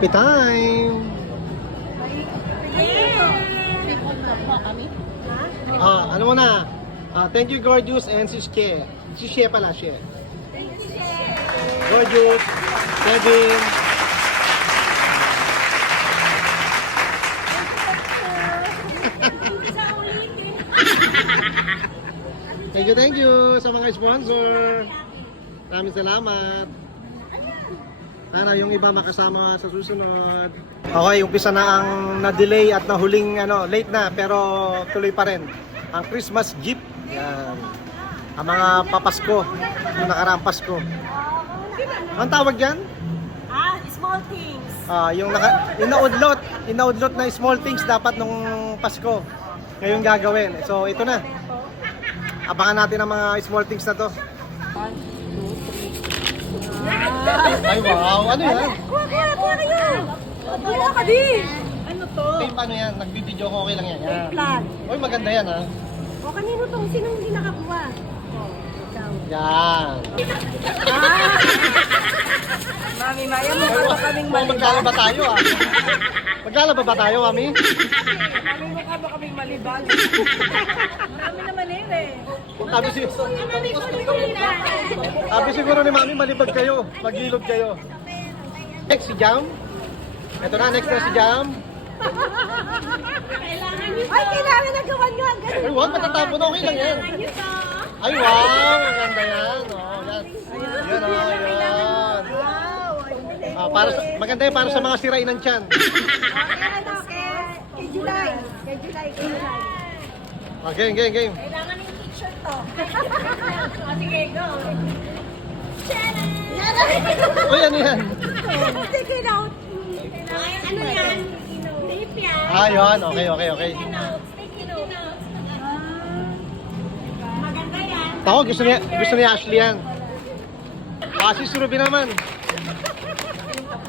Coffee time! Ano mo na? Thank you, Gorgeous and si Shie. Si Shie pala, Shie. Gorgeous, Kevin. Thank you sa mga sponsor. Maraming salamat. Para yung iba makasama sa susunod. Okay, umpisa na ang na-delay at nahuling late na pero tuloy pa rin. Ang Christmas gift. Yan. Ang mga papasko. Yung nakaraang Pasko. Anong tawag dyan? Small things. Yung inaudlot na small things dapat nung Pasko. Ngayon gagawin. So ito na. Abangan natin ang mga small things na to. 1, 2, 3. Ay wow, ano yan? Kuha kayo. Kuha ka din. Ano to? Tape ano yan? Nagbibideo ko, okay lang yan. Tape plan. Uy, maganda yan ha. O kanino tong? Sinong hindi nakakuha? Ikaw. Yan. Mami, Maya, mukha ba kaming malibag? Maglalaba tayo ah. Maglalaba ba tayo, Mami? Mami, mukha ba kaming malibag? Marami naman eh. Sabi siguro ni Mami, malibag kayo. Maghilog kayo. Next, si Jam. Ito na, next na si Jam. Ay, kailangan nagawan nga. Ay, wag, matatapon na. Okay lang yan. Ay, wow. Maganda yan. Yan. Yan, yan. Maganda yan para sa mga sirain ng tiyan. Kay July. Game. Kailangan ng teacher to. Sige, go. Uy, ano yan? Sticky note. Ano yan? Tape yan. Yun. Okay. Sticky note. Maganda yan. Ako, gusto ni Ashley yan. Si Ruby naman.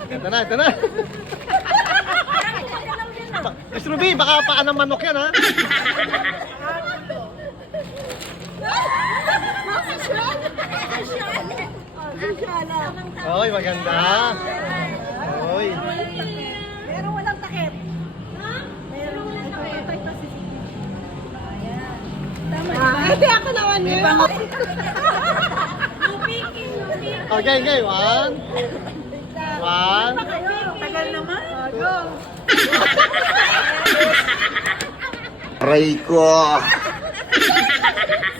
Ito na. Miss Ruby, baka paan ng manok yan ha? Oy, maganda. Oy. Pero walang takip. Meron walang takip. Ito ako naman yun. Okay. One. Tagal naman. Go. Aray ko!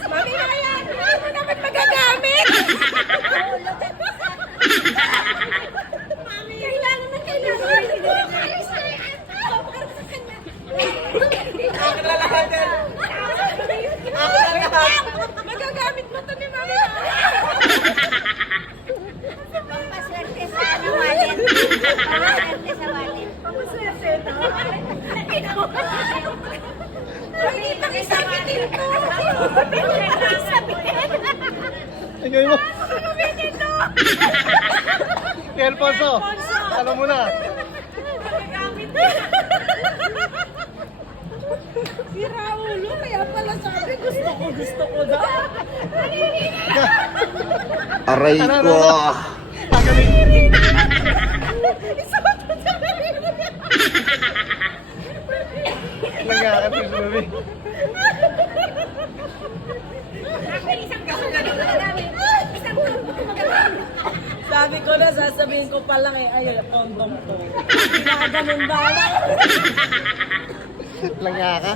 Mami, ayan. Ano naman magagamit? Mami, kailangan. Magagamit mo to ni Mami. Pampaswerte sa wallet. Pampaswerte sa wallet. Pampaswerte ito. Hindi pakisabitin to. Tingnan mo. Pakisabitin to. Si Alfonso. Alam mo na. Magagamit mo. Si Raulo, kaya pala sabi gusto ko daw. Aray ko! Gagawin. Isuot mo sa sarili. Nangyakit si Ruby. Sabi ko na, sasabihin ko pa lang ay, condom to. Ginaganon ba? Langya ka?